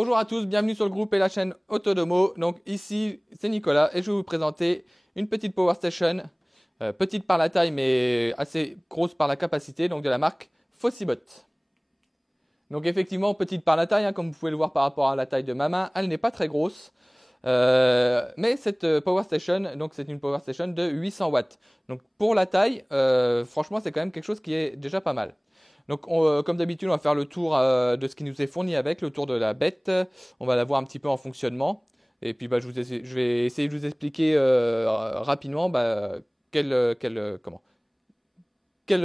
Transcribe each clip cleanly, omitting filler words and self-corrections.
Bonjour à tous, bienvenue sur le groupe et la chaîne Autodomo. Donc ici c'est Nicolas et je vais vous présenter une petite Power Station, petite par la taille mais assez grosse par la capacité, donc de la marque Fossibot. Donc effectivement petite par la taille, comme vous pouvez le voir par rapport à la taille de ma main, elle n'est pas très grosse. Mais cette Power Station, donc c'est une Power Station de 800 watts. Donc pour la taille, franchement c'est quand même quelque chose qui est déjà pas mal. Donc comme d'habitude on va faire le tour de ce qui nous est fourni avec, le tour de la bête. On va la voir un petit peu en fonctionnement. Et puis je vais essayer de vous expliquer rapidement quelle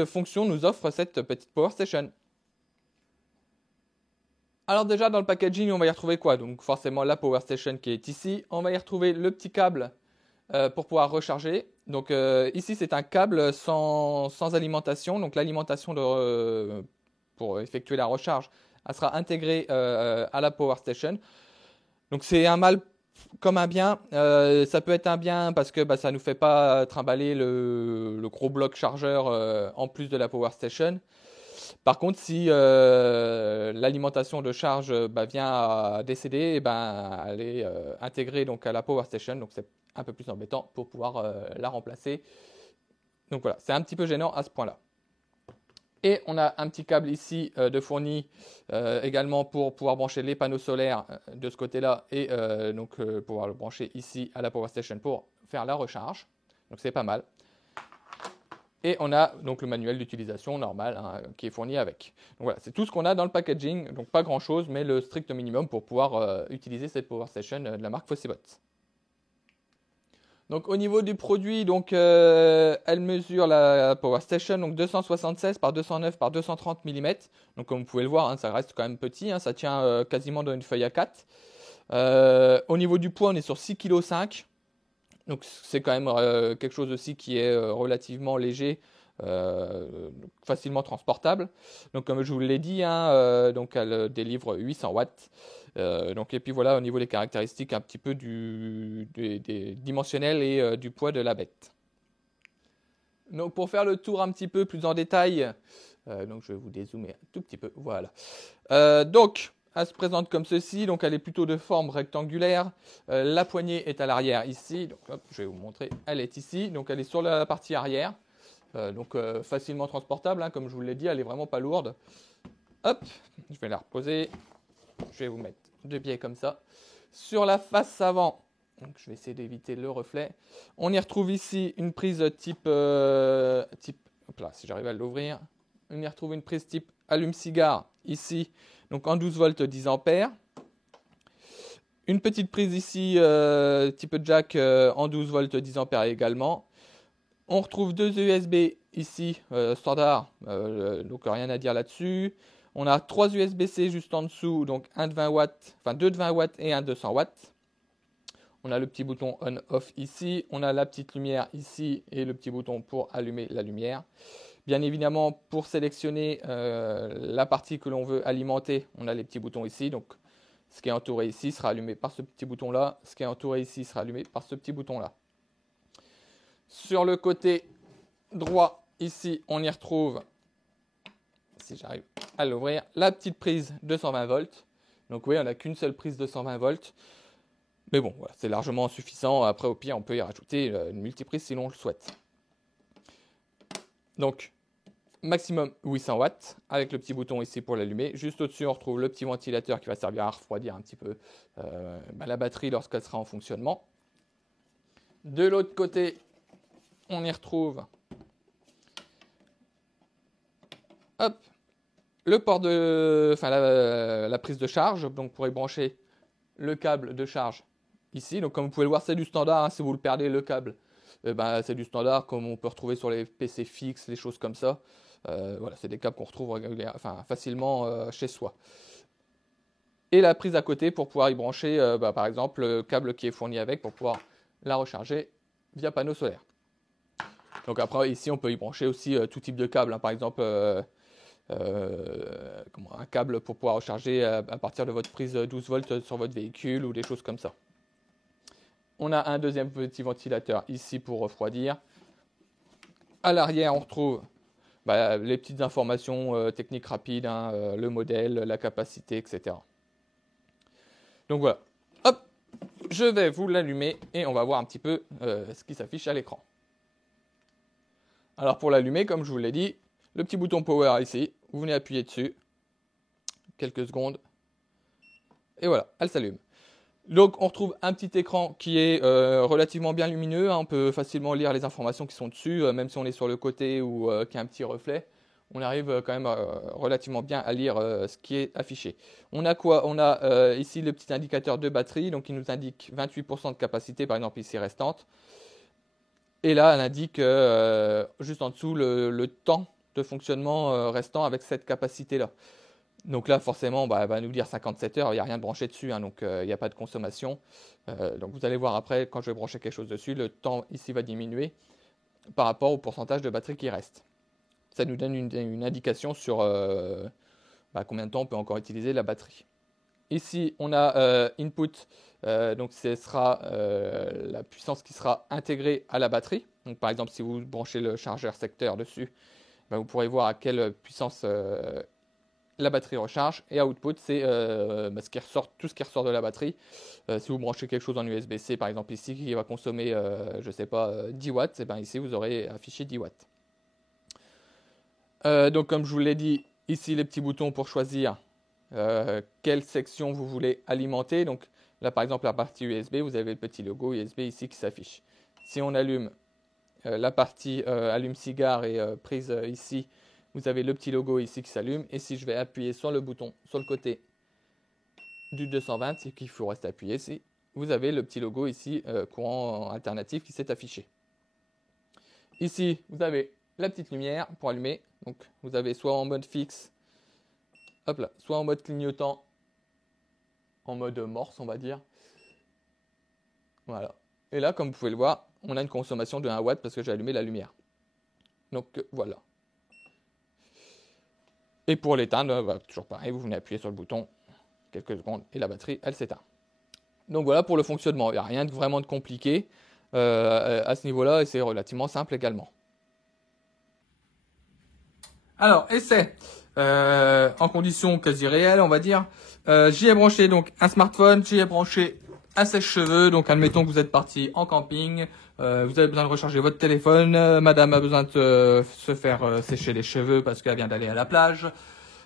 fonction nous offre cette petite Power Station. Alors déjà dans le packaging on va y retrouver quoi? Donc forcément la Power Station qui est ici. On va y retrouver le petit câble pour pouvoir recharger. Donc ici c'est un câble sans alimentation. Donc l'alimentation pour effectuer la recharge, elle sera intégrée à la Power Station. Donc c'est un mal comme un bien. Ça peut être un bien parce que ça ne nous fait pas trimballer le gros bloc chargeur en plus de la Power Station. Par contre, si l'alimentation de charge vient à décéder, elle est intégrée donc, à la Power Station. Donc c'est un peu plus embêtant pour pouvoir la remplacer. Donc voilà, c'est un petit peu gênant à ce point-là. Et on a un petit câble ici de fourni également pour pouvoir brancher les panneaux solaires de ce côté-là et pouvoir le brancher ici à la Power Station pour faire la recharge. Donc c'est pas mal. Et on a donc le manuel d'utilisation normal qui est fourni avec. Donc voilà, c'est tout ce qu'on a dans le packaging. Donc pas grand chose, mais le strict minimum pour pouvoir utiliser cette Power Station de la marque Fossibot. Donc au niveau du produit, donc elle mesure la Power Station donc 276 par 209 par 230 mm. Donc comme vous pouvez le voir, ça reste quand même petit, ça tient quasiment dans une feuille A4. Au niveau du poids, on est sur 6,5 kg. Donc c'est quand même quelque chose aussi qui est relativement léger, facilement transportable. Donc comme je vous l'ai dit, donc elle délivre 800 watts. Et puis voilà au niveau des caractéristiques un petit peu des dimensionnels et du poids de la bête. Donc pour faire le tour un petit peu plus en détail, donc je vais vous dézoomer un tout petit peu, voilà. Elle se présente comme ceci, donc elle est plutôt de forme rectangulaire. La poignée est à l'arrière ici, donc hop, je vais vous montrer, elle est ici, donc elle est sur la partie arrière, facilement transportable, comme je vous l'ai dit, elle est vraiment pas lourde. Hop, je vais la reposer, je vais vous mettre deux pieds comme ça. Sur la face avant, donc je vais essayer d'éviter le reflet, on y retrouve ici une prise type, hop là, si j'arrive à l'ouvrir, on y retrouve une prise type allume-cigare ici, donc en 12 volts 10 ampères. Une petite prise ici type jack en 12 volts 10 ampères également. On retrouve deux USB ici standard, donc rien à dire là-dessus. On a trois USB-C juste en dessous, donc un de 20 watts, enfin deux de 20 watts et un de 100 watts. On a le petit bouton on-off ici, on a la petite lumière ici et le petit bouton pour allumer la lumière. Bien évidemment, pour sélectionner la partie que l'on veut alimenter, on a les petits boutons ici. Donc, ce qui est entouré ici sera allumé par ce petit bouton-là. Ce qui est entouré ici sera allumé par ce petit bouton-là. Sur le côté droit, ici, on y retrouve, si j'arrive à l'ouvrir, la petite prise de 120 volts. Donc oui, on n'a qu'une seule prise de 120 volts. Mais bon, voilà, c'est largement suffisant. Après, au pire, on peut y rajouter une multiprise si l'on le souhaite. Donc, maximum 800 watts avec le petit bouton ici pour l'allumer. Juste au-dessus, on retrouve le petit ventilateur qui va servir à refroidir un petit peu la batterie lorsqu'elle sera en fonctionnement. De l'autre côté, on y retrouve le port la prise de charge, donc pour y brancher le câble de charge ici. Donc comme vous pouvez le voir, c'est du standard. Si vous le perdez le câble, c'est du standard comme on peut retrouver sur les PC fixes, les choses comme ça. Voilà, c'est des câbles qu'on retrouve facilement chez soi. Et la prise à côté pour pouvoir y brancher, par exemple, le câble qui est fourni avec pour pouvoir la recharger via panneau solaire. Donc après, ici, on peut y brancher aussi tout type de câble. Par exemple, un câble pour pouvoir recharger à partir de votre prise 12 volts sur votre véhicule ou des choses comme ça. On a un deuxième petit ventilateur ici pour refroidir. À l'arrière, on retrouve les petites informations techniques rapides, le modèle, la capacité, etc. Donc voilà, hop, je vais vous l'allumer et on va voir un petit peu ce qui s'affiche à l'écran. Alors pour l'allumer, comme je vous l'ai dit, le petit bouton power ici, vous venez appuyer dessus, quelques secondes, et voilà, elle s'allume. Donc on retrouve un petit écran qui est relativement bien lumineux, hein, on peut facilement lire les informations qui sont dessus, même si on est sur le côté ou qu'il y a un petit reflet, on arrive quand même relativement bien à lire ce qui est affiché. On a quoi? On a ici le petit indicateur de batterie, donc il nous indique 28% de capacité, par exemple ici restante. Et là, elle indique juste en dessous le temps de fonctionnement restant avec cette capacité-là. Donc là, forcément, elle va nous dire 57 heures, il n'y a rien de branché dessus, hein, donc il n'y a pas de consommation. Donc vous allez voir après, quand je vais brancher quelque chose dessus, le temps ici va diminuer par rapport au pourcentage de batterie qui reste. Ça nous donne une indication sur combien de temps on peut encore utiliser la batterie. Ici, on a input, donc ce sera la puissance qui sera intégrée à la batterie. Donc par exemple, si vous branchez le chargeur secteur dessus, vous pourrez voir à quelle puissance la batterie recharge. Et output, c'est tout ce qui ressort de la batterie. Si vous branchez quelque chose en USB-C, par exemple ici, qui va consommer, je ne sais pas, 10 watts, et bien ici, vous aurez affiché 10 watts. Donc comme je vous l'ai dit, ici les petits boutons pour choisir quelle section vous voulez alimenter. Donc là par exemple la partie USB, vous avez le petit logo USB ici qui s'affiche. Si on allume la partie allume cigare et prise ici, vous avez le petit logo ici qui s'allume. Et si je vais appuyer sur le bouton sur le côté du 220, c'est qu'il faut rester appuyé ici, vous avez le petit logo ici courant alternatif qui s'est affiché. Ici vous avez la petite lumière pour allumer. Donc vous avez soit en mode fixe, hop là, soit en mode clignotant, en mode morse on va dire. Voilà. Et là, comme vous pouvez le voir, on a une consommation de 1 watt parce que j'ai allumé la lumière. Donc voilà. Et pour l'éteindre, toujours pareil, vous venez appuyer sur le bouton quelques secondes et la batterie, elle s'éteint. Donc voilà pour le fonctionnement. Il n'y a rien de vraiment de compliqué à ce niveau-là et c'est relativement simple également. Alors, essai en conditions quasi réelles, on va dire. J'y ai branché donc un smartphone, j'y ai branché un sèche-cheveux. Donc, admettons que vous êtes parti en camping, vous avez besoin de recharger votre téléphone, madame a besoin de se faire sécher les cheveux parce qu'elle vient d'aller à la plage.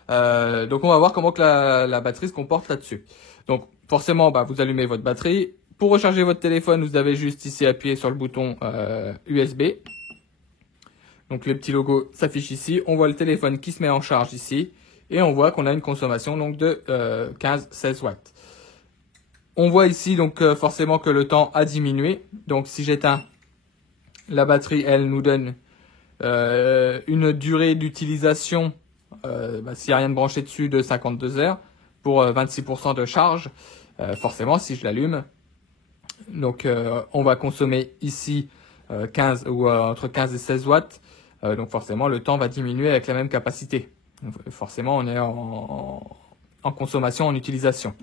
Donc, on va voir comment que la batterie se comporte là-dessus. Donc, forcément, vous allumez votre batterie. Pour recharger votre téléphone, vous avez juste ici appuyé sur le bouton USB. Donc le petit logo s'affiche ici, on voit le téléphone qui se met en charge ici, et on voit qu'on a une consommation donc de 15-16 watts. On voit ici donc forcément que le temps a diminué, donc si j'éteins la batterie, elle nous donne une durée d'utilisation, s'il n'y a rien de branché dessus, de 52 heures, pour 26% de charge. Forcément, si je l'allume, donc on va consommer ici 15 ou entre 15 et 16 watts. Donc forcément, le temps va diminuer avec la même capacité. Donc, forcément, on est en consommation, en utilisation.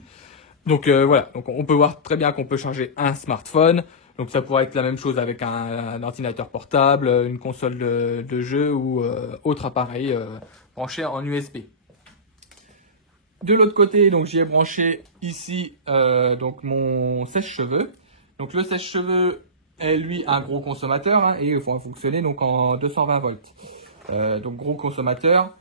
Donc voilà, donc on peut voir très bien qu'on peut charger un smartphone. Donc ça pourrait être la même chose avec un ordinateur portable, une console de jeu ou autre appareil branché en USB. De l'autre côté, donc j'y ai branché ici donc mon sèche-cheveux. Donc le sèche-cheveux est lui un gros consommateur et il faut fonctionner donc en 220 volts. Donc gros consommateur,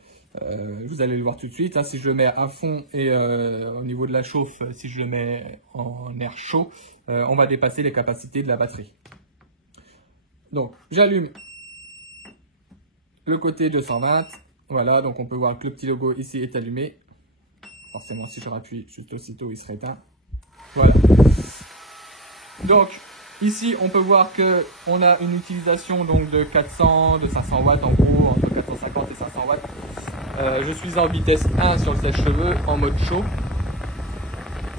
vous allez le voir tout de suite. Si je le mets à fond et au niveau de la chauffe, si je le mets en air chaud, on va dépasser les capacités de la batterie. Donc j'allume le côté 220. Voilà, donc on peut voir que le petit logo ici est allumé. Forcément, si je rappuie juste aussitôt, il sera éteint. Voilà. Donc ici, on peut voir que on a une utilisation donc de 500 watts en gros, entre 450 et 500 watts. Je suis en vitesse 1 sur le sèche-cheveux en mode chaud.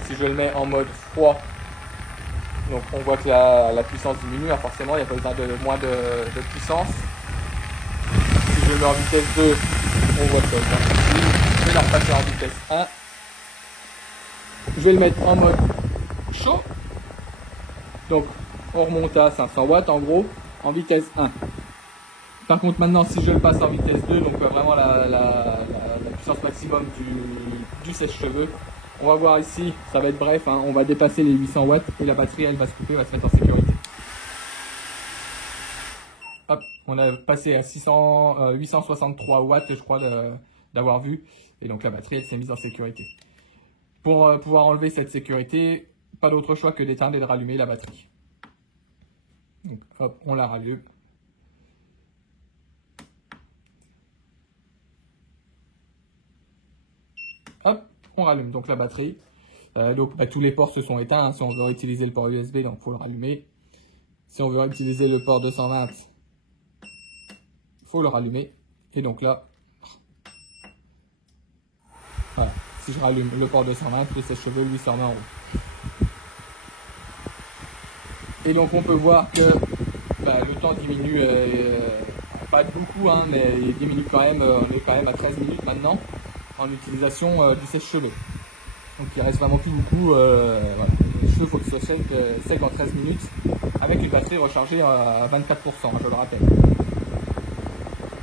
Si je le mets en mode froid, donc on voit que la puissance diminue. Forcément, il n'y a pas besoin de moins de puissance. Si je le mets en vitesse 2, on voit que ça augmente. Je vais le repasser en vitesse 1. Je vais le mettre en mode chaud. Donc on remonte à 500 watts en gros, en vitesse 1. Par contre maintenant si je le passe en vitesse 2, donc vraiment la puissance maximum du sèche-cheveux, On va voir ici, ça va être bref, hein, on va dépasser les 800 watts et la batterie elle va se couper, va se mettre en sécurité. Hop, on a passé à 863 watts je crois d'avoir vu, et donc la batterie elle s'est mise en sécurité. Pour pouvoir enlever cette sécurité, pas d'autre choix que d'éteindre et de rallumer la batterie. Donc hop, on la rallume. Hop, on rallume donc la batterie. Tous les ports se sont éteints, hein. Si on veut utiliser le port USB, donc faut le rallumer. Si on veut utiliser le port 220, faut le rallumer. Et donc là, voilà. Si je rallume le port 220, le sèche-cheveux lui se remet en route. Et donc on peut voir que le temps diminue, pas beaucoup, hein, mais il diminue quand même. On est quand même à 13 minutes maintenant en utilisation du sèche-cheveux. Donc il reste vraiment plus beaucoup. Voilà. Les cheveux, il faut qu'ils soient secs en 13 minutes avec une batterie rechargée à 24%, je le rappelle.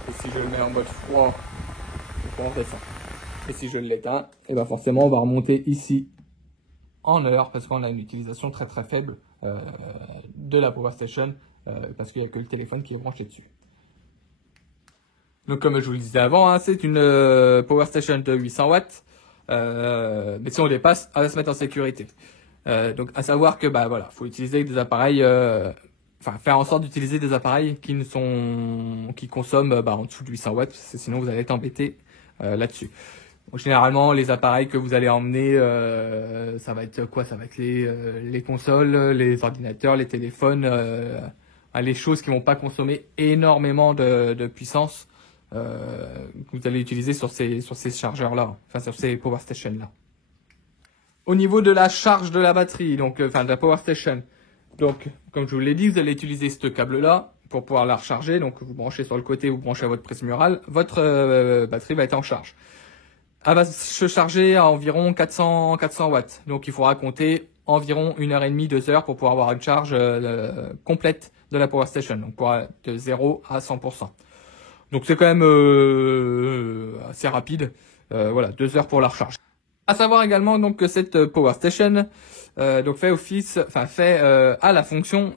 Et si je le mets en mode froid, on redescend. Et si je l'éteins, et ben forcément on va remonter ici en heure parce qu'on a une utilisation très très faible de la Power Station parce qu'il n'y a que le téléphone qui est branché dessus. Donc comme je vous le disais avant, hein, c'est une Power Station de 800 watts. Mais si on dépasse, elle va se mettre en sécurité. Donc à savoir que voilà, faut utiliser des appareils, faire en sorte d'utiliser des appareils qui consomment en dessous de 800 watts, parce que sinon vous allez être embêté là-dessus. Donc, généralement, les appareils que vous allez emmener, ça va être quoi? Ça va être les consoles, les ordinateurs, les téléphones, les choses qui vont pas consommer énormément de puissance. Que vous allez utiliser sur ces chargeurs-là, sur ces Power Station-là. Au niveau de la charge de la batterie, donc de la Power Station, donc comme je vous l'ai dit, vous allez utiliser ce câble-là pour pouvoir la recharger. Donc vous branchez sur le côté, vous branchez à votre prise murale, votre batterie va être en charge. Elle va se charger à environ 400 watts. Donc il faudra compter environ 1h30, 2 heures pour pouvoir avoir une charge complète de la Power Station, donc de 0 à 100%. Donc c'est quand même assez rapide. Voilà, 2 heures pour la recharge. À savoir également donc que cette Power Station a la fonction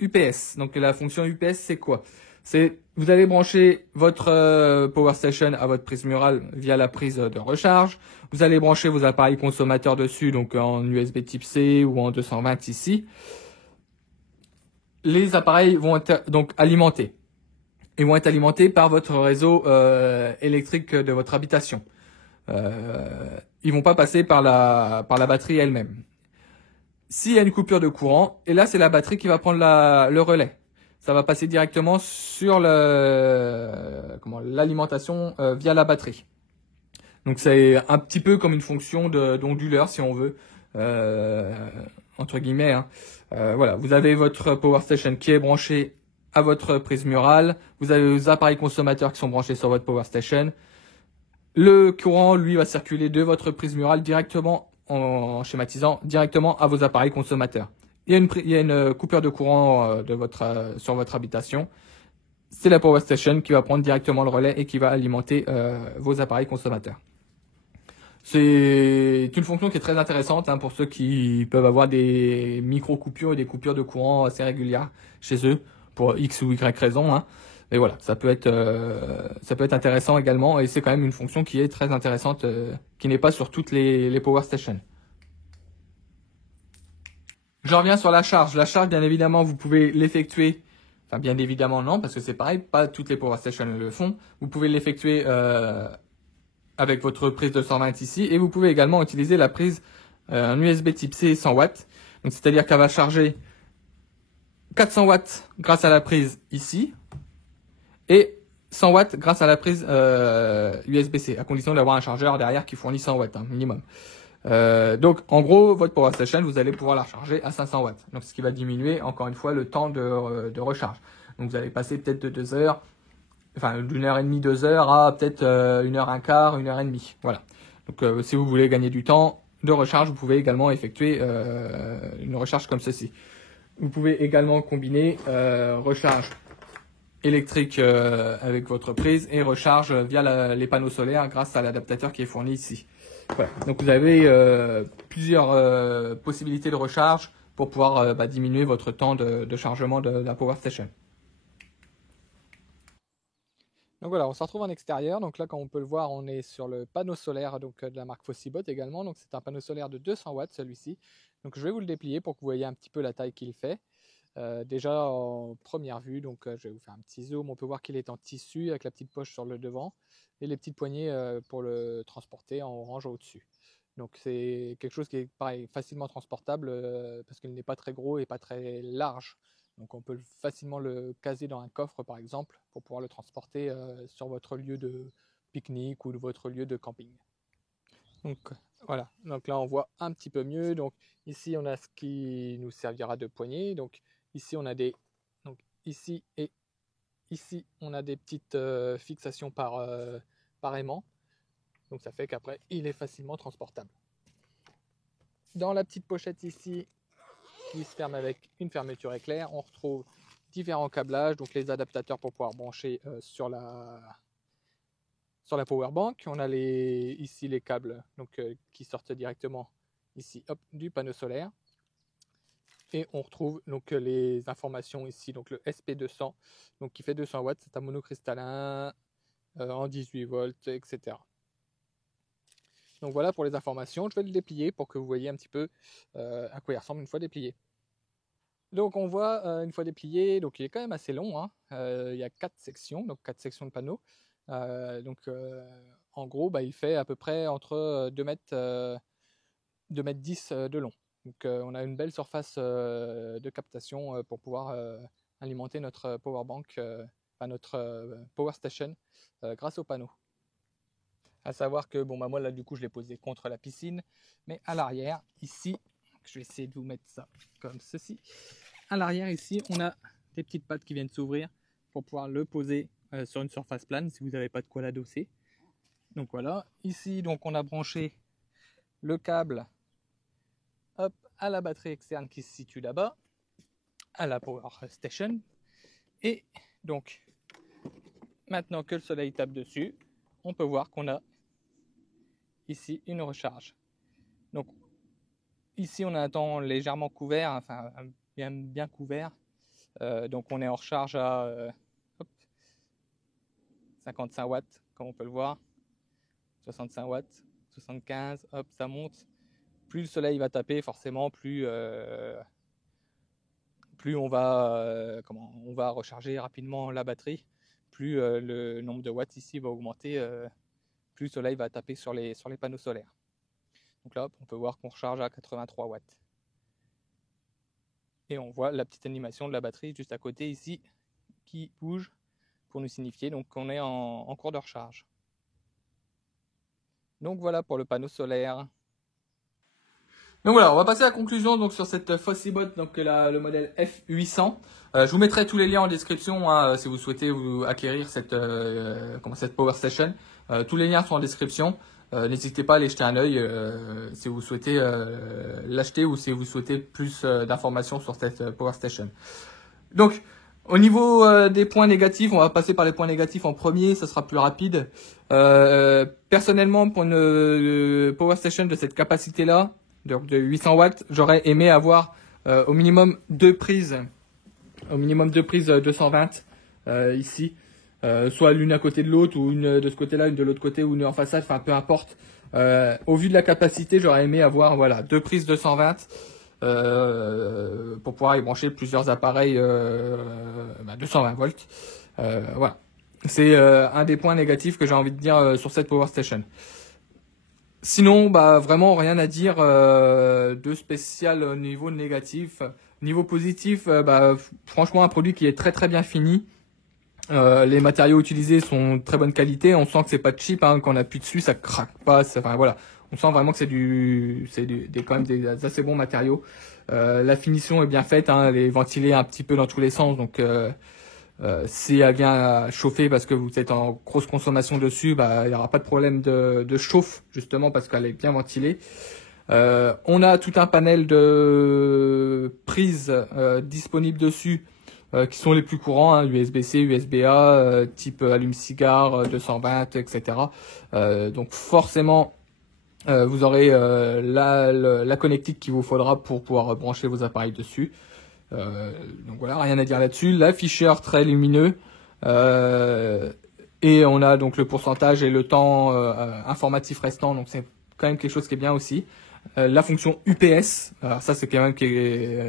UPS. Donc la fonction UPS c'est quoi? C'est vous allez brancher votre Power Station à votre prise murale via la prise de recharge. Vous allez brancher vos appareils consommateurs dessus, donc en USB type C ou en 220 ici. Les appareils vont être donc alimentés. Ils vont être alimentés par votre réseau électrique de votre habitation. Ils vont pas passer par la batterie elle-même. S'il y a une coupure de courant, et là c'est la batterie qui va prendre le relais. Ça va passer directement sur l'alimentation via la batterie. Donc c'est un petit peu comme une fonction d'onduleur si on veut, entre guillemets. Hein. Voilà, vous avez votre Power Station qui est branchée à votre prise murale, vous avez vos appareils consommateurs qui sont branchés sur votre Power Station. Le courant, lui, va circuler de votre prise murale directement, en schématisant, directement à vos appareils consommateurs. Il y a une coupure de courant sur votre habitation. C'est la Power Station qui va prendre directement le relais et qui va alimenter vos appareils consommateurs. C'est une fonction qui est très intéressante pour ceux qui peuvent avoir des micro-coupures et des coupures de courant assez régulières chez eux, pour X ou Y raison. Et voilà, ça peut être intéressant également, et c'est quand même une fonction qui est très intéressante, qui n'est pas sur toutes les Power Station. Je reviens sur la charge. La charge, bien évidemment, vous pouvez l'effectuer. Enfin, bien évidemment, non, parce que c'est pareil, pas toutes les Power Station le font. Vous pouvez l'effectuer avec votre prise 220 ici, et vous pouvez également utiliser la prise un USB type C 100 watts. Donc, c'est-à-dire qu'elle va charger 400 watts grâce à la prise ici, et 100 watts grâce à la prise USB-C, à condition d'avoir un chargeur derrière qui fournit 100 watts minimum. Donc en gros, votre Power Station, vous allez pouvoir la recharger à 500 watts. Donc ce qui va diminuer encore une fois le temps de recharge. Donc vous allez passer peut-être de 2 heures, enfin d'une heure et demie, 2 heures à peut-être 1 heure un quart, 1 heure et demie. Voilà. Donc si vous voulez gagner du temps de recharge, vous pouvez également effectuer une recharge comme ceci. Vous pouvez également combiner recharge électrique avec votre prise et recharge via les panneaux solaires grâce à l'adaptateur qui est fourni ici. Voilà. Donc vous avez plusieurs possibilités de recharge pour pouvoir diminuer votre temps de chargement de la Power Station. Donc voilà, on se retrouve en extérieur. Donc là, comme on peut le voir, on est sur le panneau solaire donc, de la marque Fossibot également. Donc c'est un panneau solaire de 200 watts celui-ci. Donc je vais vous le déplier pour que vous voyez un petit peu la taille qu'il fait. Déjà en première vue, donc je vais vous faire un petit zoom. On peut voir qu'il est en tissu avec la petite poche sur le devant et les petites poignées pour le transporter en orange au-dessus. Donc c'est quelque chose qui est pareil, facilement transportable parce qu'il n'est pas très gros et pas très large. Donc on peut facilement le caser dans un coffre par exemple pour pouvoir le transporter sur votre lieu de pique-nique ou de votre lieu de camping. Donc voilà, donc là on voit un petit peu mieux. Donc ici on a ce qui nous servira de poignée. Donc ici on a des, donc ici et ici on a des petites fixations par aimant. Donc ça fait qu'après il est facilement transportable. Dans la petite pochette ici, qui se ferme avec une fermeture éclair, on retrouve différents câblages, donc les adaptateurs pour pouvoir brancher sur la power bank. On a ici les câbles donc, qui sortent directement ici hop, du panneau solaire. Et on retrouve donc les informations ici, donc le SP200 donc, qui fait 200 watts, c'est un monocristallin en 18 volts, etc. Donc voilà pour les informations. Je vais le déplier pour que vous voyez un petit peu à quoi il ressemble une fois déplié. Donc on voit une fois déplié, donc il est quand même assez long, hein. Il y a 4 sections, donc 4 sections de panneaux. En gros, il fait à peu près entre 2 mètres 10 de long. Donc on a une belle surface de captation pour pouvoir alimenter notre power bank, notre power station grâce au panneau. À savoir que moi là du coup je l'ai posé contre la piscine, mais à l'arrière ici, je vais essayer de vous mettre ça comme ceci. À l'arrière ici, on a des petites pattes qui viennent s'ouvrir pour pouvoir le poser sur une surface plane si vous n'avez pas de quoi l'adosser. Donc voilà, ici donc on a branché le câble hop, à la batterie externe qui se situe là-bas, à la power station. Et donc maintenant que le soleil tape dessus, on peut voir qu'on a ici une recharge. Donc ici on a un temps légèrement couvert, enfin bien couvert. Donc on est en recharge à 55 watts, comme on peut le voir, 65 watts, 75, hop, ça monte. Plus le soleil va taper, forcément, plus on va recharger rapidement la batterie, plus le nombre de watts ici va augmenter, plus le soleil va taper sur les panneaux solaires. Donc là, on peut voir qu'on recharge à 83 watts. Et on voit la petite animation de la batterie juste à côté ici qui bouge pour nous signifier donc qu'on est en cours de recharge. Donc voilà pour le panneau solaire. Donc voilà, on va passer à la conclusion donc sur cette Fossibot, donc le modèle F800. Je vous mettrai tous les liens en description hein, si vous souhaitez vous acquérir cette Power Station. Tous les liens sont en description. N'hésitez pas à aller jeter un œil si vous souhaitez l'acheter ou si vous souhaitez plus d'informations sur cette Power Station. Donc, au niveau des points négatifs, on va passer par les points négatifs en premier, ça sera plus rapide. Personnellement, pour une Power Station de cette capacité-là, de 800 watts, j'aurais aimé avoir au minimum 2 prises 220 ici. Soit l'une à côté de l'autre ou une de ce côté-là, une de l'autre côté ou une en façade, enfin peu importe. Au vu de la capacité, j'aurais aimé avoir 2 prises 220 pour pouvoir y brancher plusieurs appareils 220 volts. Voilà. C'est un des points négatifs que j'ai envie de dire sur cette Power Station. Sinon, vraiment rien à dire de spécial au niveau négatif. Niveau positif, franchement un produit qui est très très bien fini. Les matériaux utilisés sont de très bonne qualité. On sent que c'est pas cheap, hein, quand on appuie dessus, ça craque pas. Enfin voilà, on sent vraiment que c'est quand même des assez bons matériaux. La finition est bien faite, hein, elle est ventilée un petit peu dans tous les sens, donc si elle vient chauffer parce que vous êtes en grosse consommation dessus, il n'y aura pas de problème de chauffe justement parce qu'elle est bien ventilée. On a tout un panel de prises disponibles dessus. qui sont les plus courants, hein, USB-C, USB-A, type allume-cigare, 220, etc. Donc forcément, vous aurez la connectique qu'il vous faudra pour pouvoir brancher vos appareils dessus. Donc voilà, rien à dire là-dessus. L'afficheur très lumineux. Et on a donc le pourcentage et le temps informatif restant, donc c'est quand même quelque chose qui est bien aussi. La fonction UPS, alors ça c'est quand même qui est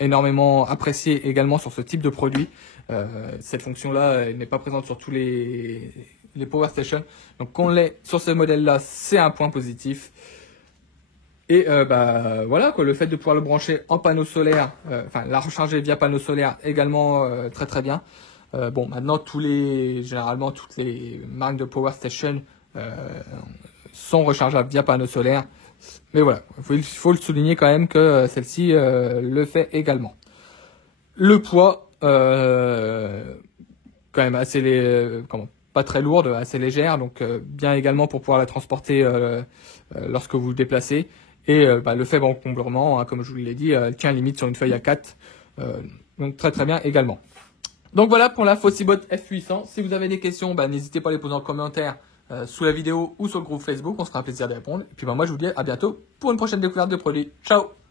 énormément apprécié également sur ce type de produit. Cette fonction-là n'est pas présente sur tous les Power Station, donc qu'on l'ait sur ce modèle-là, c'est un point positif. Et voilà quoi, le fait de pouvoir le brancher en panneau solaire, enfin la recharger via panneau solaire également très très bien. Bon, maintenant généralement toutes les marques de Power Station sont rechargeables via panneau solaire. Mais voilà, il faut le souligner quand même que celle-ci le fait également. Le poids, quand même assez pas très lourde, assez légère, donc bien également pour pouvoir la transporter lorsque vous vous déplacez. Et le faible encombrement, hein, comme je vous l'ai dit, elle tient limite sur une feuille A4, donc très très bien également. Donc voilà pour la Fossibot F800. Si vous avez des questions, n'hésitez pas à les poser en commentaire sous la vidéo ou sur le groupe Facebook. On se fera un plaisir de répondre. Et puis moi je vous dis à bientôt pour une prochaine découverte de produits. Ciao!